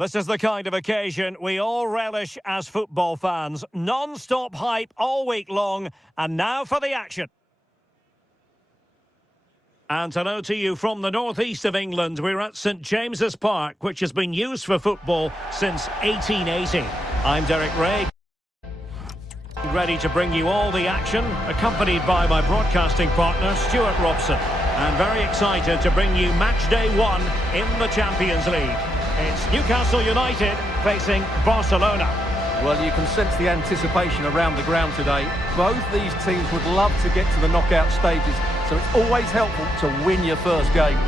This is the kind of occasion we all relish as football fans. Non-stop hype all week long, and now for the action. And hello to you from the northeast of England. We're at St James's Park, which has been used for football since 1880. I'm Derek Ray, ready to bring you all the action, accompanied by my broadcasting partner, Stuart Robson. And very excited to bring you match day one in the Champions League. It's Newcastle United facing Barcelona. Well, you can sense the anticipation around the ground today. Both these teams would love to get to the knockout stages, so it's always helpful to win your first game.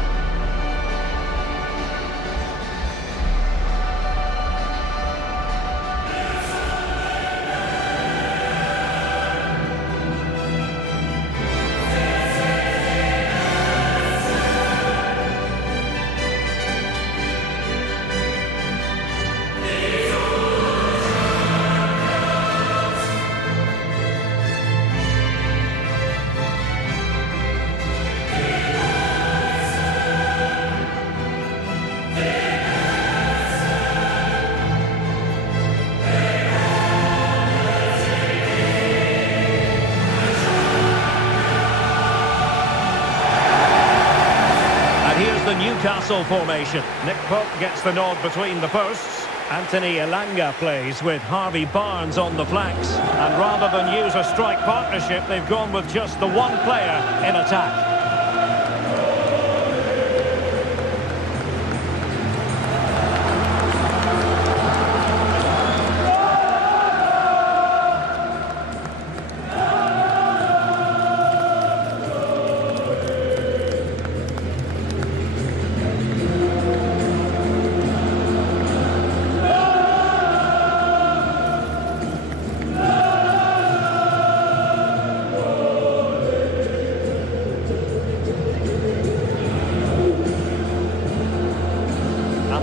The Newcastle formation. Nick Pope gets the nod between the posts. Anthony Elanga plays with Harvey Barnes on the flanks. And rather than use a strike partnership, they've gone with just the one player in attack.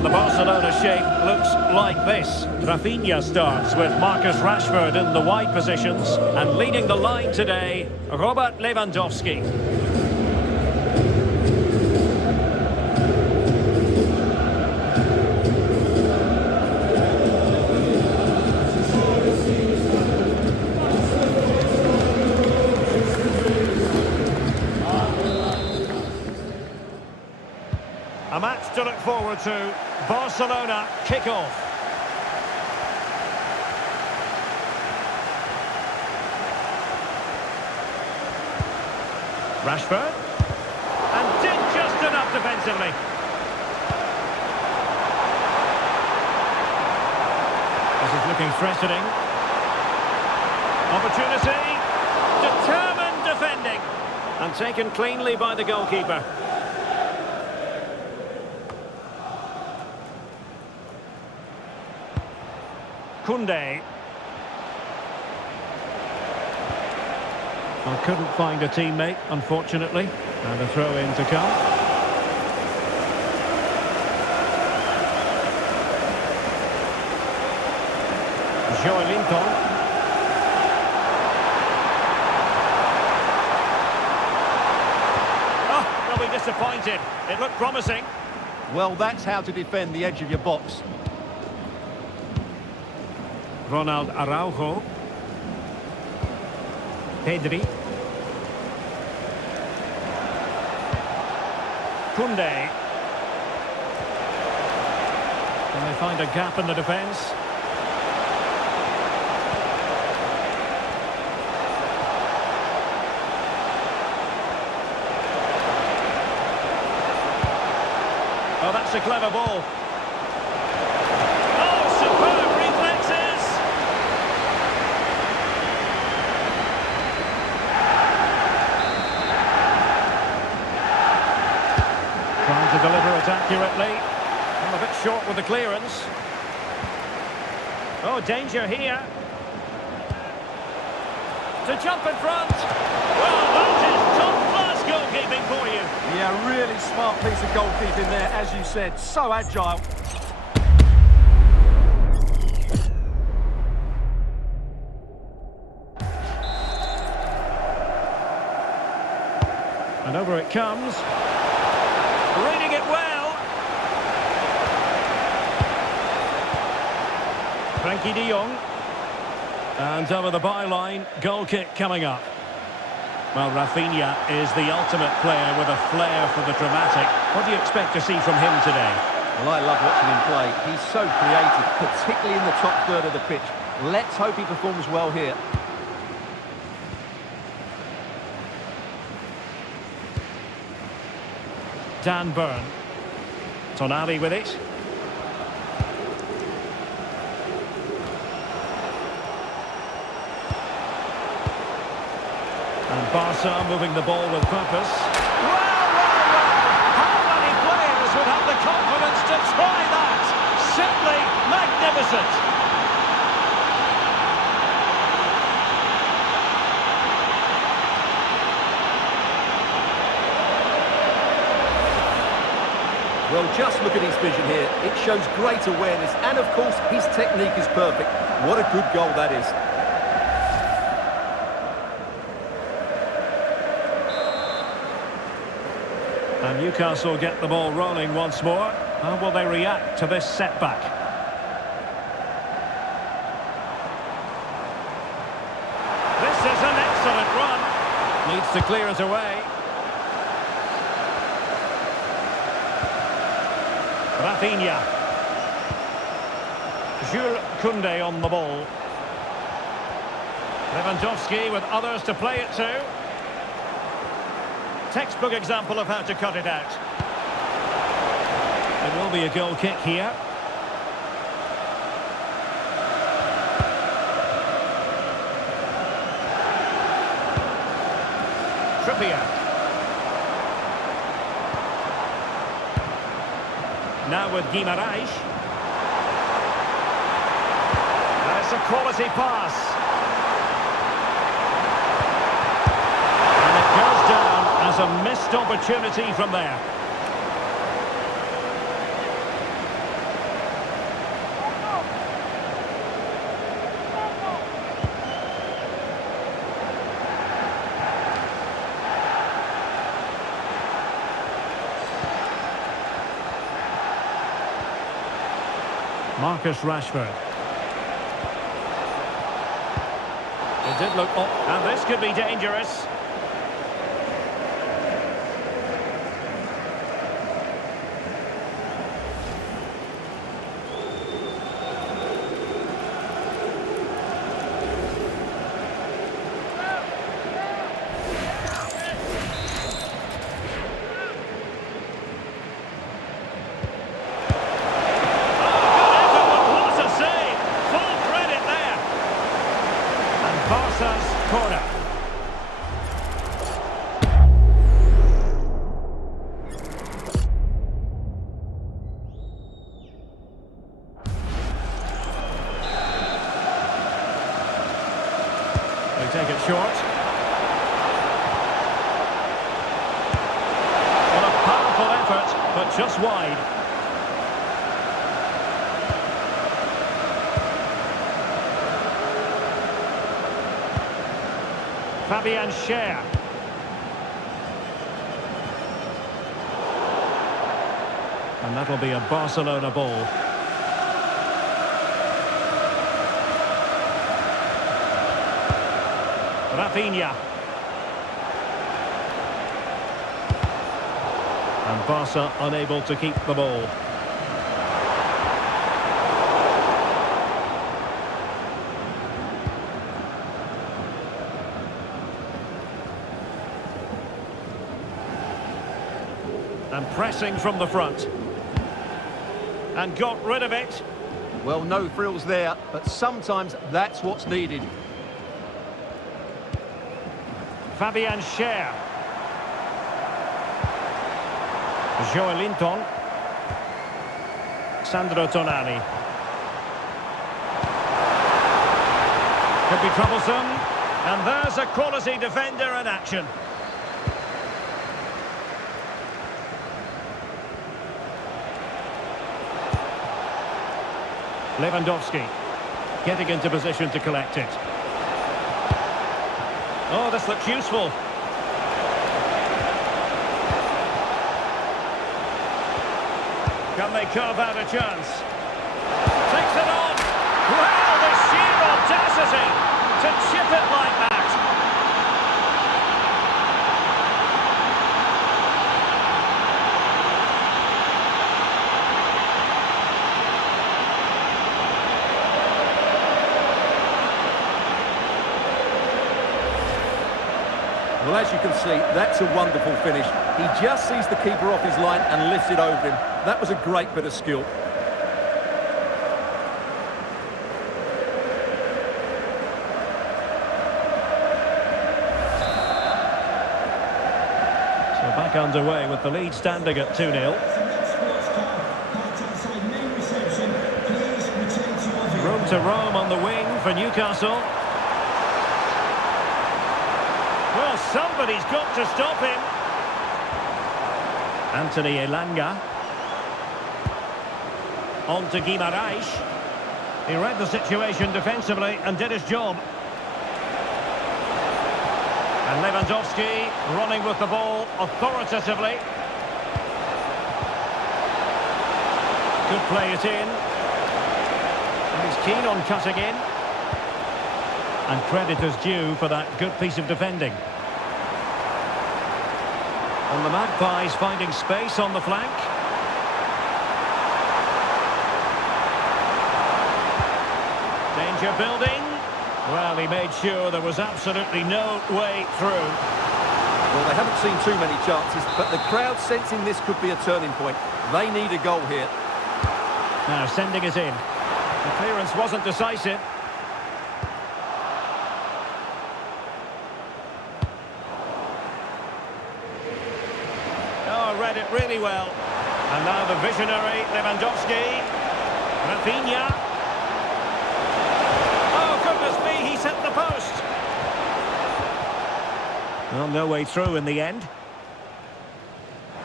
The Barcelona shape looks like this. Rafinha starts with Marcus Rashford in the wide positions, and leading the line today, Robert Lewandowski. A match to look forward to. Barcelona kick-off. Rashford. And did just enough defensively. This is looking threatening. Opportunity. Determined defending. And taken cleanly by the goalkeeper. Koundé. Well, couldn't find a teammate, unfortunately. And a throw-in to come. Joelinton. Oh, they'll be disappointed. It looked promising. Well, that's how to defend the edge of your box. Ronald Araujo. Pedri. Koundé. Can they find a gap in the defence? Oh, that's a clever ball. Oh, superb reflexes! Trying to deliver it accurately. I'm a bit short with the clearance. Oh, danger here. To jump in front. Well, that is top-class goalkeeping for you. Yeah, really smart piece of goalkeeping there, as you said. So agile. And over it comes. Reading it well. Frankie de Jong. And over the byline, goal kick coming up. Well, Rafinha is the ultimate player with a flair for the dramatic. What do you expect to see from him today? Well, I love watching him play. He's so creative, particularly in the top third of the pitch. Let's hope he performs well here. Dan Burn. Tonali with it. And Barca moving the ball with purpose. How many players would have the confidence to try that? Simply magnificent. Well, just look at his vision here. It shows great awareness, and of course, his technique is perfect. What a good goal that is. And Newcastle get the ball rolling once more. How will they react to this setback? This is an excellent run. Needs to clear it away. Rafinha. Jules Koundé on the ball. Lewandowski with others to play it to. Textbook example of how to cut it out. It will be a goal kick here. Trippier. Now with Guimaraes. That's a quality pass. And it goes down as a missed opportunity from there. Marcus Rashford. It did look... Oh, and this could be dangerous. Barca's corner. They take it short. What a powerful effort, but just wide. Fabian Schär. And that'll be a Barcelona ball. Rafinha. And Barca unable to keep the ball. And pressing from the front. And got rid of it. Well, no frills there, but sometimes that's what's needed. Fabian Schär. Joelinton. Sandro Tonali. Could be troublesome. And there's a quality defender in action. Lewandowski getting into position to collect it. Oh, this looks useful. Can they carve out a chance? Takes it on. Well audacity to chip it like that. Well, as you can see, that's a wonderful finish. He just sees the keeper off his line and lifts it over him. That was a great bit of skill. So back underway with the lead standing at 2-0. Room to roam on the wing for Newcastle. Well, somebody's got to stop him. Anthony Elanga. On to Guimaraes. He read the situation defensively and did his job. And Lewandowski running with the ball authoritatively. Could play it in. And he's keen on cutting in. And credit is due for that good piece of defending. And the Magpies finding space on the flank. Danger building. Well, he made sure there was absolutely no way through. Well, they haven't seen too many chances, but the crowd sensing this could be a turning point. They need a goal here. Now sending it in. The clearance wasn't decisive. Read it really well. And now the visionary Lewandowski. Rafinha. Oh, goodness me, he's hit the post. Well, no way through in the end.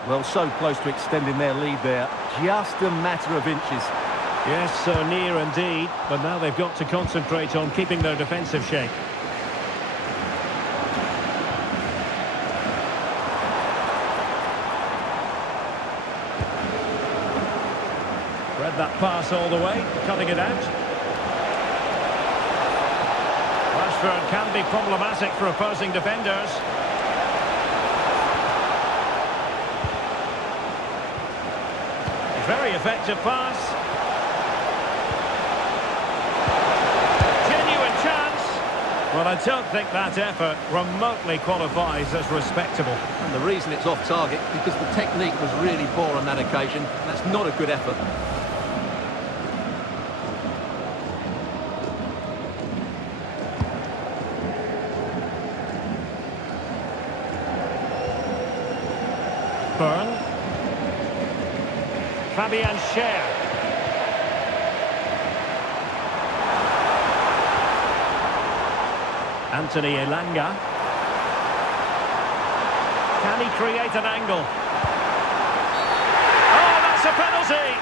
Well, so close to extending their lead there. Just a matter of inches. Yes, so near indeed. But now they've got to concentrate on keeping their defensive shape. Read that pass all the way, cutting it out. Rashford can be problematic for opposing defenders. Very effective pass. Genuine chance. Well, I don't think that effort remotely qualifies as respectable. And the reason it's off target, because the technique was really poor on that occasion. That's not a good effort. Burn. Fabian Schär. Anthony Elanga. Can he create an angle? Oh, that's a penalty!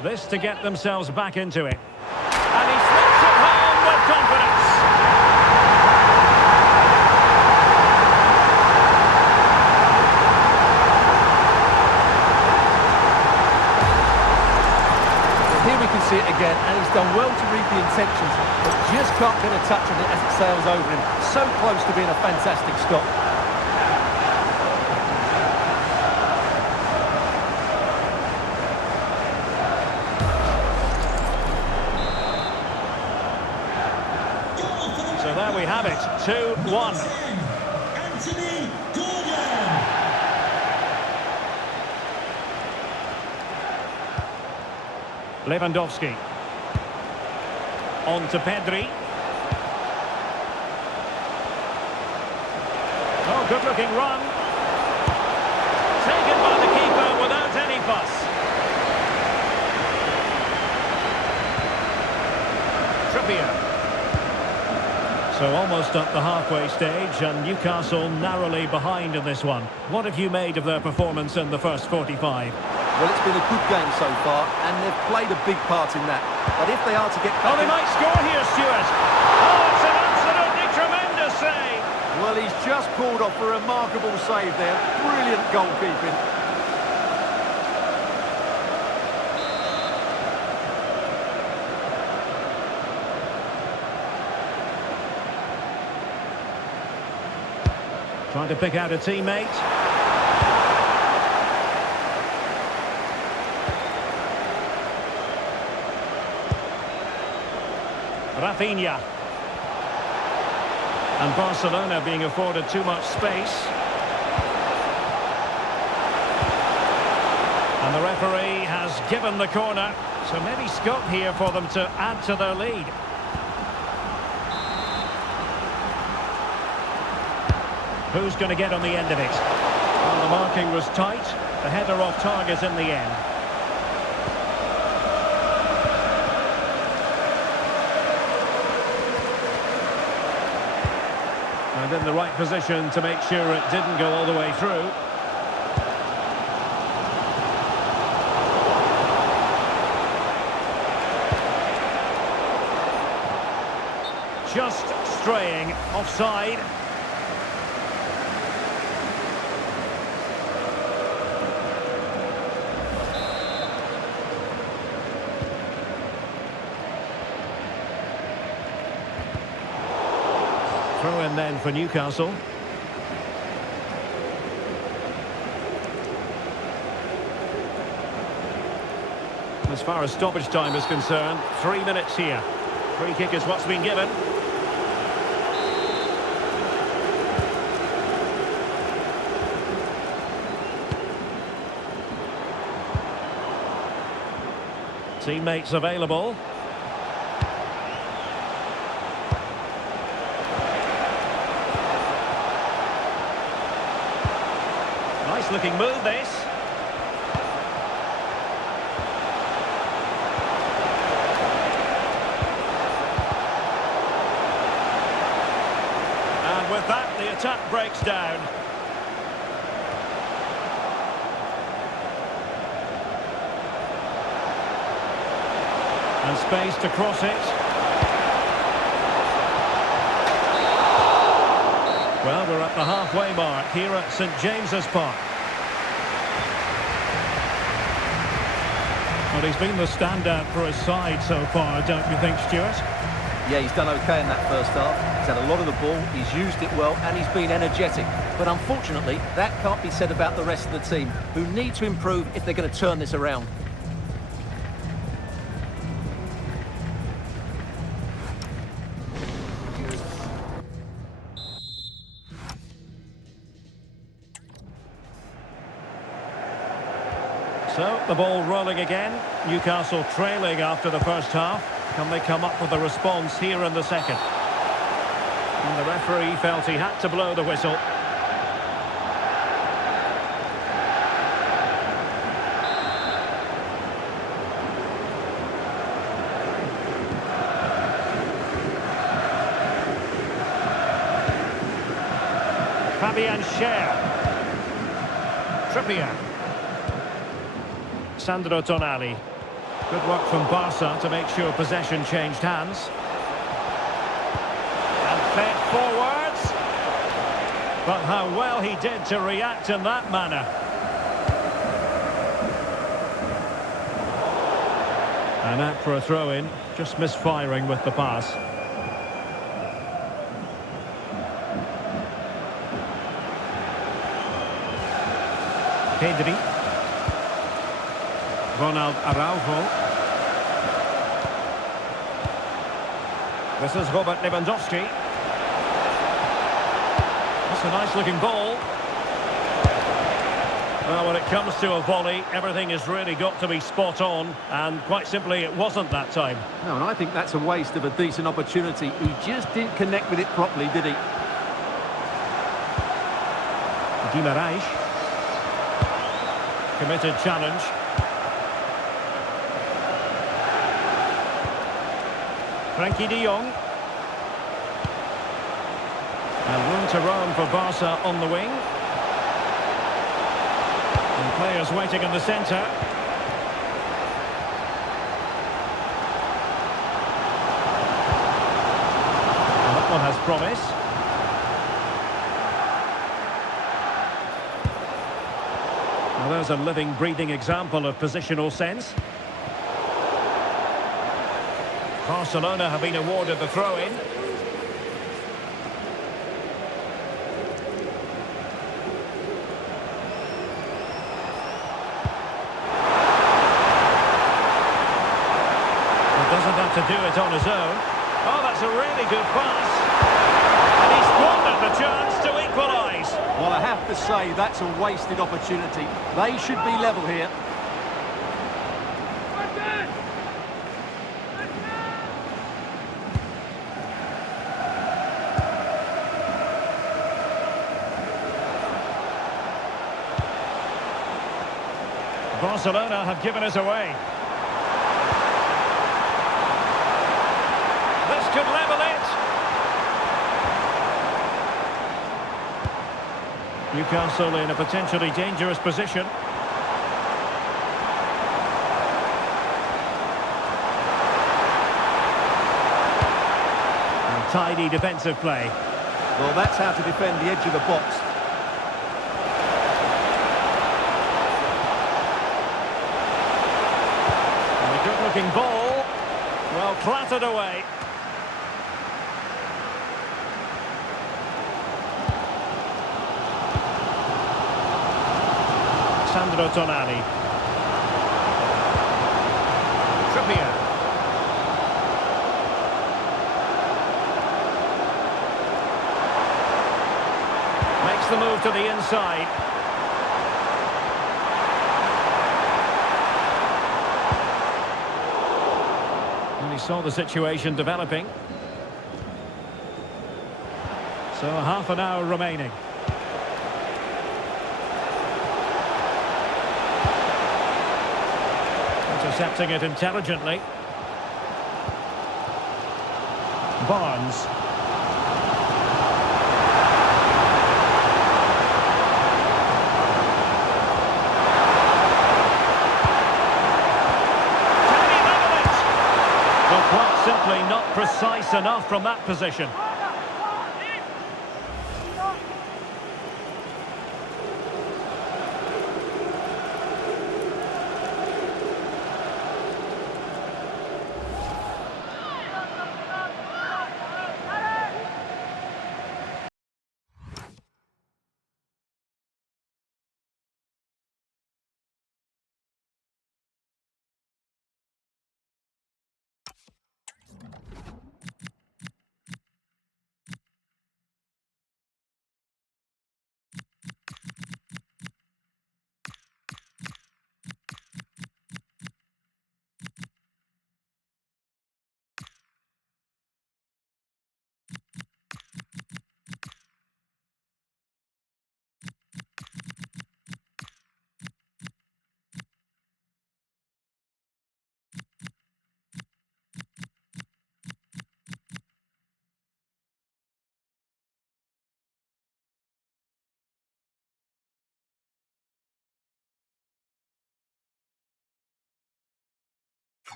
This to get themselves back into it. And he slips it home with confidence. Here we can see it again, and he's done well to read the intentions, but just can't get a touch on it as it sails over him. So close to being a fantastic stop. So there we have it, 2-1. Anthony Gordon. Lewandowski. On to Pedri. Oh, good-looking run. Taken by the keeper without any fuss. Trippier. So almost at the halfway stage, and Newcastle narrowly behind in this one. What have you made of their performance in the first 45? Well, it's been a good game so far, and they've played a big part in that. But if they are to get Oh, back they in... might score here, Stuart. Oh, it's an absolutely tremendous save. Well, he's just pulled off a remarkable save there. Brilliant goalkeeping. Trying to pick out a teammate. Rafinha. And Barcelona being afforded too much space. And the referee has given the corner. So maybe scope here for them to add to their lead. Who's going to get on the end of it? Well, the marking was tight. The header off target in the end. And in the right position to make sure it didn't go all the way through. Just straying offside. Throw in then for Newcastle. As far as stoppage time is concerned, 3 minutes here. Free kick is what's been given. Teammates available. Nice looking move, this. And with that, the attack breaks down. And space to cross it. Well, we're at the halfway mark here at St James's Park. Well, he's been the standout for his side so far, don't you think, Stuart? Yeah, he's done okay in that first half. He's had a lot of the ball, he's used it well, and he's been energetic. But unfortunately, that can't be said about the rest of the team, who need to improve if they're going to turn this around. So, the ball rolling again. Newcastle trailing after the first half. Can they come up with a response here in the second? And the referee felt he had to blow the whistle. Fabian Schär. Trippier. Sandro Tonali. Good work from Barca to make sure possession changed hands. And fed forwards. But how well he did to react in that manner. And out for a throw-in, just misfiring with the pass. Pedri. Ronald Araujo. This is Robert Lewandowski. That's a nice looking ball. Well, when it comes to a volley, everything has really got to be spot on, and quite simply it wasn't that time. No, and I think that's a waste of a decent opportunity. He just didn't connect with it properly, did he? Guimaraes. Committed challenge. Frankie de Jong. And room to roam for Barca on the wing. And players waiting in the centre. promise. Well, there's a living, breathing example of positional sense. Barcelona have been awarded the throw-in. Doesn't have to do it on his own. Oh, that's a really good pass. And he's squandered the chance to equalise. Well, I have to say, that's a wasted opportunity. They should be level here. Barcelona have given us away. This could level it. Newcastle in a potentially dangerous position. And tidy defensive play. Well, that's how to defend the edge of the box. And a good-looking ball. Well, clattered away. Sandro Tonali. Trippier. Makes the move to the inside. And he saw the situation developing. So half an hour remaining. Intercepting it intelligently. Barnes. Can he level it? Well, quite simply not precise enough from that position.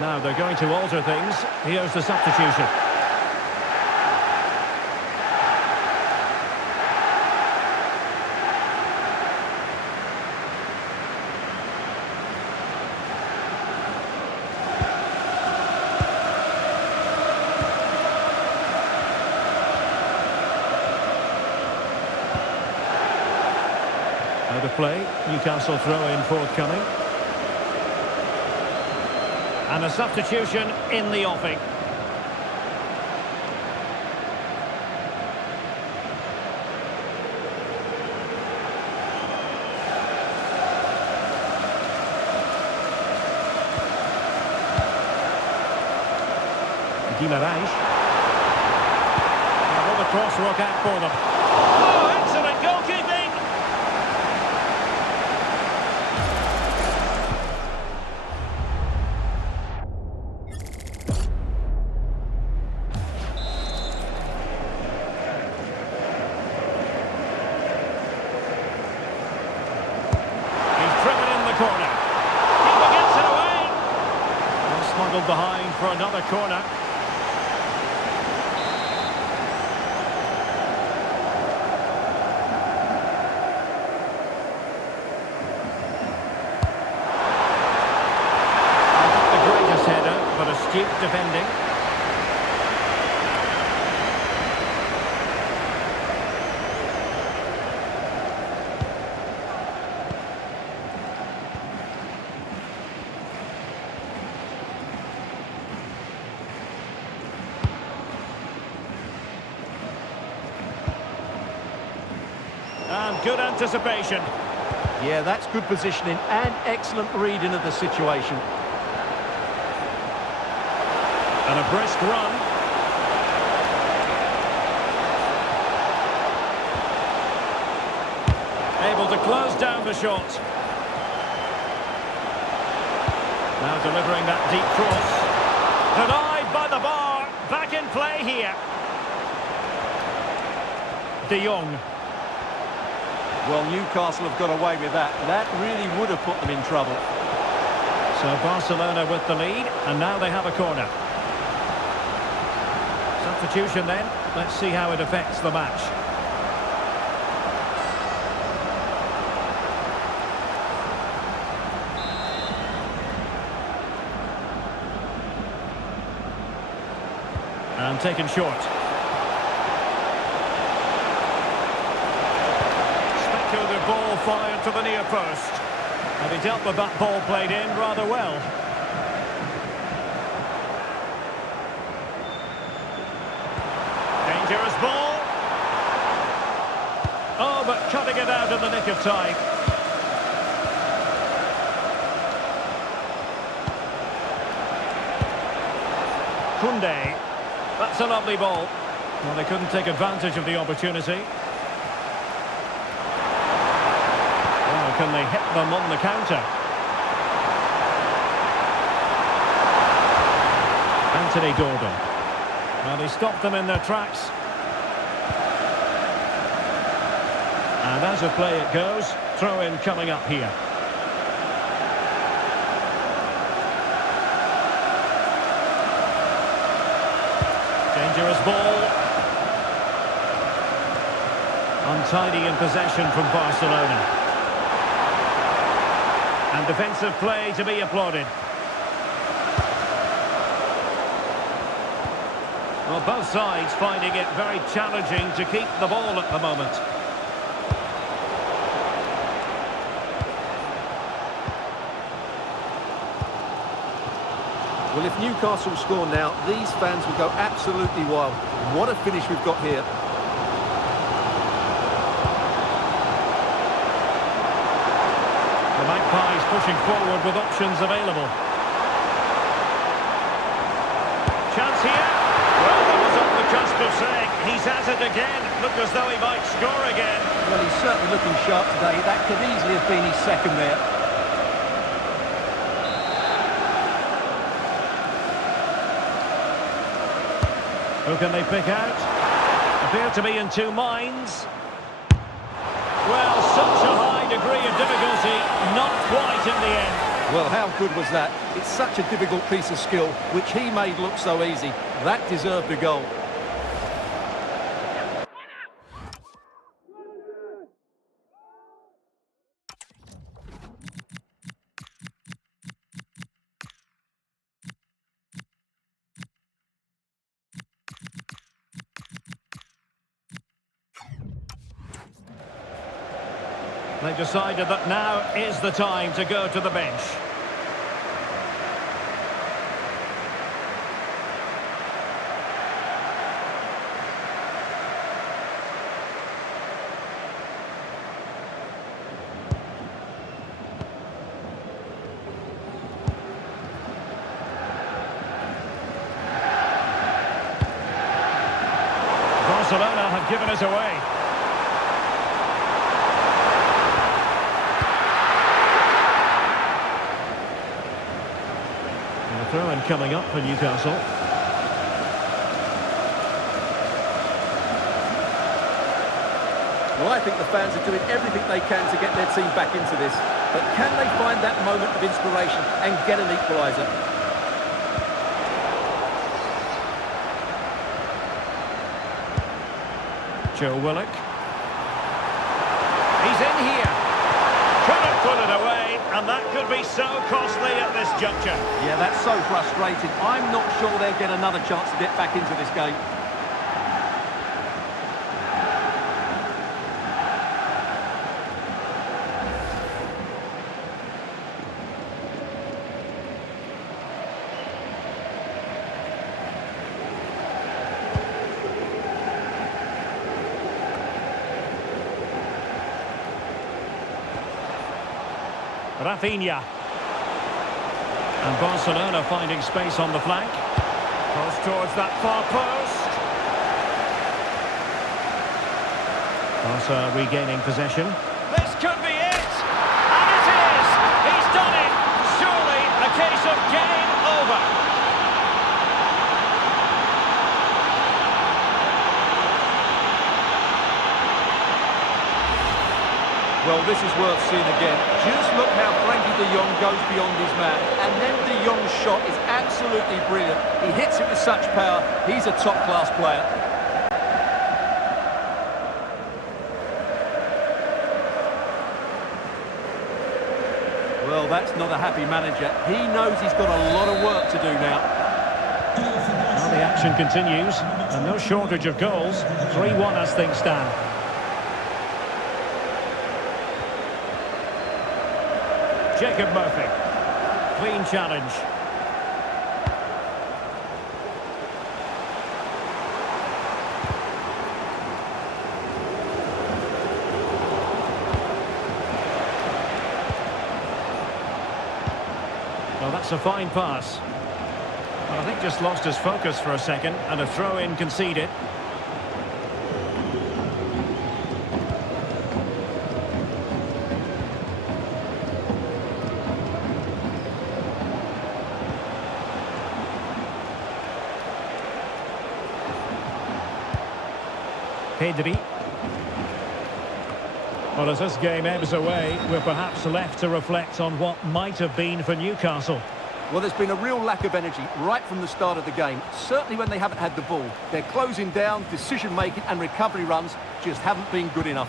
Now they're going to alter things. Here's the substitution. Out of play. Newcastle throw-in forthcoming. And a substitution in the offing. Guimaraes. Will the cross work out for them? Oh, excellent goalkeeping! Corner. Keeper gets it away. And smuggled behind for a another corner. Not the greatest header, but astute defending. And good anticipation. Yeah, that's good positioning and excellent reading of the situation. And a brisk run. Able to close down the shot. Now delivering that deep cross. Denied by the bar. Back in play here. De Jong. Well, Newcastle have got away with that. That really would have put them in trouble. So Barcelona with the lead, and now they have a corner. Substitution then. Let's see how it affects the match. And taken short. Speculative ball fired to the near post. And he dealt with that ball played in rather well. Dangerous ball. Oh, but cutting it out in the nick of time. Koundé. That's a lovely ball. Well, they couldn't take advantage of the opportunity. Oh, can they hit them on the counter? Anthony Gordon. Well, he stopped them in their tracks. And as a play it goes, throw-in coming up here. Dangerous ball. Untidy in possession from Barcelona. And defensive play to be applauded. Well, both sides finding it very challenging to keep the ball at the moment. Well, if Newcastle score now, these fans will go absolutely wild. What a finish we've got here. The Magpies pushing forward with options available. Chance here. Well, that was on the cusp of saying he's at it again. Looked as though he might score again. Well, he's certainly looking sharp today. That could easily have been his second there. Who can they pick out? Appear to be in two minds. Well, such a high degree of difficulty, not quite in the end. Well, how good was that? It's such a difficult piece of skill, which he made look so easy. That deserved a goal. They've decided that now is the time to go to the bench. Barcelona have given us away. Throw-in coming up for Newcastle. Well, I think the fans are doing everything they can to get their team back into this. But can they find that moment of inspiration and get an equaliser? Joe Willock. He's in here. Couldn't put it away, and that could be so costly at this juncture. Yeah, that's so frustrating. I'm not sure they'll get another chance to get back into this game. Rafinha. And Barcelona finding space on the flank. Cross towards that far post. Barca regaining possession. This could be it! And it is! He's done it! Surely a case of game over. Well, this is worth seeing again. Just look how Frankie de Jong goes beyond his man. And then de Jong's shot is absolutely brilliant. He hits it with such power. He's a top-class player. Well, that's not a happy manager. He knows he's got a lot of work to do now. Well, the action continues. And no shortage of goals. 3-1 as things stand. Jacob Murphy. Clean challenge. Well, that's a fine pass. Well, I think just lost his focus for a second, and a throw-in conceded. Pedri. Well, as this game ebbs away, we're perhaps left to reflect on what might have been for Newcastle. Well, there's been a real lack of energy right from the start of the game. Certainly when they haven't had the ball. They're closing down, decision-making and recovery runs just haven't been good enough.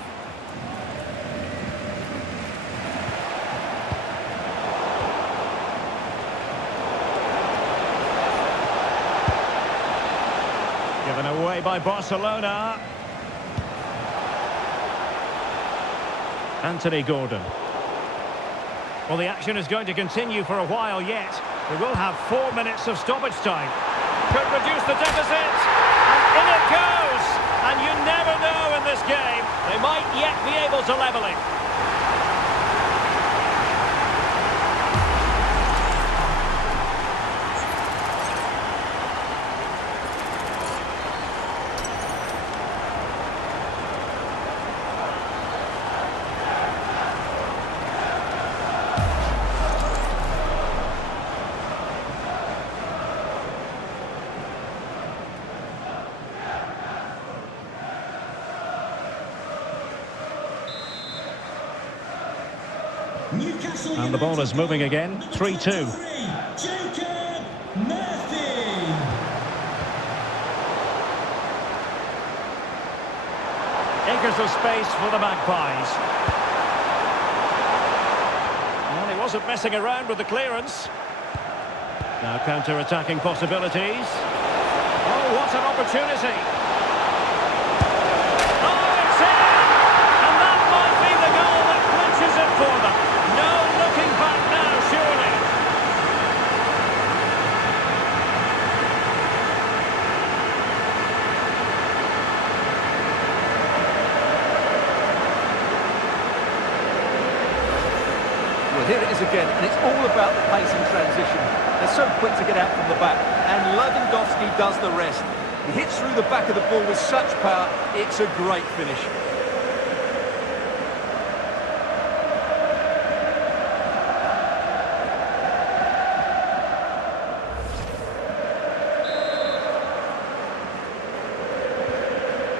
Given away by Barcelona. Anthony Gordon. Well, the action is going to continue for a while yet. We will have 4 minutes of stoppage time. Could reduce the deficit. And in it goes. And you never know in this game. They might yet be able to level it. Newcastle And the ball is moving again. 3-2. Jacob Murphy. Acres of space for the Magpies. Well, he wasn't messing around with the clearance. Now counter-attacking possibilities. Oh, what an opportunity. Oh, it's in! And that might be the goal that clinches it for them. No looking back now, surely. Well, here it is again, and it's all about the pace in transition. They're so quick to get out from the back, and Lewandowski does the rest. He hits through the back of the ball with such power, it's a great finish.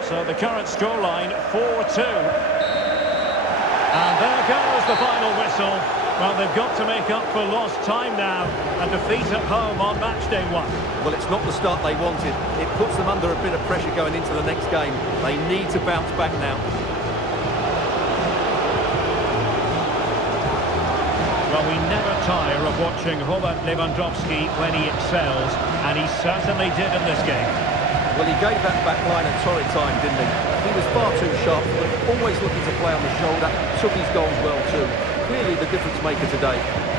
So the current scoreline, 4-2. And there goes the final whistle. Well, they've got to make up for lost time now. A defeat at home on match day one. Well, it's not the start they wanted. It puts them under a bit of pressure going into the next game. They need to bounce back now. Well, we never tire of watching Robert Lewandowski when he excels, and he certainly did in this game. Well, he gave that back line a torrid time, didn't he? He was far too sharp, but always looking to play on the shoulder, took his goals well too. Clearly the difference maker today.